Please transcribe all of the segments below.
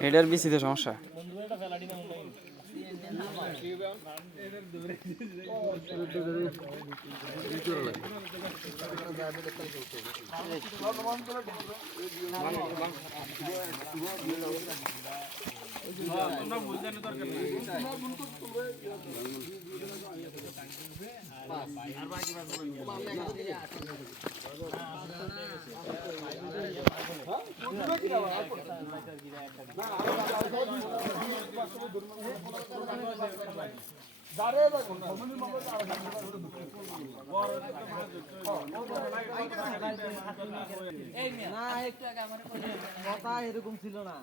এটার বিসিতে সমস্যা এরকম ছিল না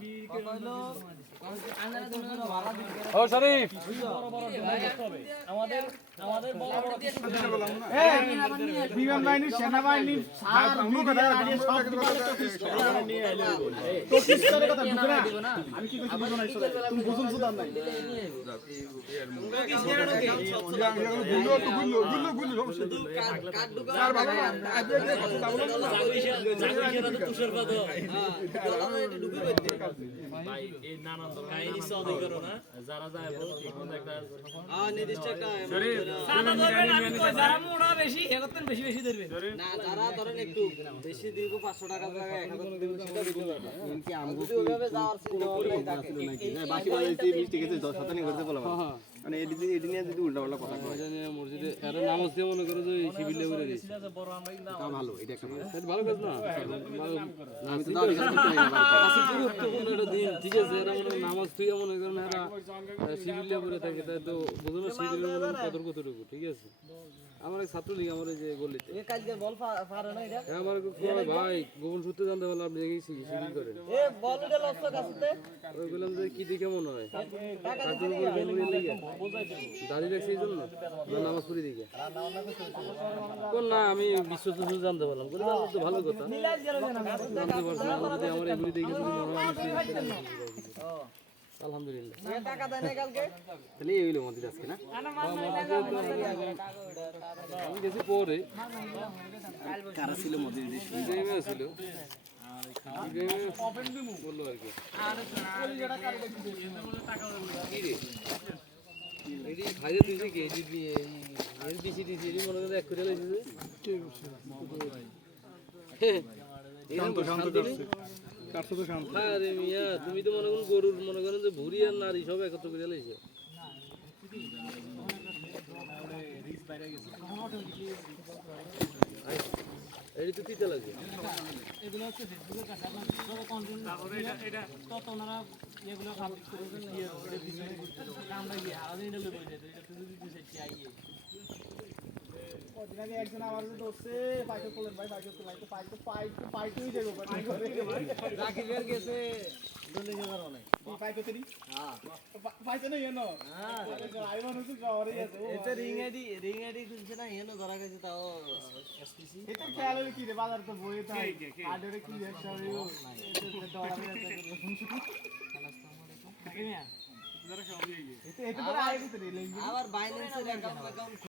বিমান বাহিনী সেনাবাহিনী তুমি বুঝুন সুদান নাই মানে এটি নিয়ে যদি উল্টাপাল্টা কথা মসজিদে নামাজ দিয়ে মনে করো যে সিভিলে উড়ে দিয়েছে ভালো এটা একটা ভালো কাজ না আমি তো ঠিক আছে এরা মনে নামাজ তুই মনে করেন এরা সিভিলে উড়ে থাকে তাই তো বুঝলো সিভিলের কদর কতটুকু ঠিক আছে আমার ছাত্রলীগ আমার যে গলিতে আমার ভাই গোপন সূত্রে জানতে পারলাম আপনি সিভিল করেন ওই বললাম যে কি দেখে মনে হয় দাঁড়িয়ে রাখছি এই জন্য নামাজ পড়ি দিকে না আমি বিশ্বাস জানতে পারলাম তো ভালো কথা জানতে পারছিলাম যদি আমার এগুলি দেখে আলহামদুলিল্লাহ তাহলে এই হইলো মন্দির আজকে না আমি গেছি পরে কারা ছিল মন্দির ছিল বললো আর কি ভাইরে দিয়েছে কি এর বেশি দিয়েছে মনে করে এক করে লাইছে আরে মিয়া তুমি তো মনে করুন গরুর মনে করেন যে ভুরি আর নারী সব একত্র করে লাইছে এটি তো তিতা লাগে এগুলো হচ্ছে ফেসবুকের কাছে আপনার সব কন্টেন্ট তারপরে এটা তত ওনারা এগুলো পাবলিশ করে দেন এটা বিজনেস করতে আমরা কি আলাদা এটা লই যাই এটা তো যদি দিতে চাই কদিন একজন আমার কাছে দোস্তে পাইতো বলেন ভাই পাইতোই যাবে রাকিবের গেছে দলে যাবার অনেক পাইতো তেরি হ্যাঁ পাইতো না এনো হ্যাঁ আই মানুষ শহরে আছে এটা রিং আইডি খুঁজছে না এনো ধরা গেছে তাও এসপিসি এটা খেয়াল হলো কি রে বাজার তো বইয়ে তো আডরে কি একটা হইলো এটা ডলারে একটা করে এটা তো আই ভিতরে আবার বাইন্যান্সের অ্যাকাউন্ট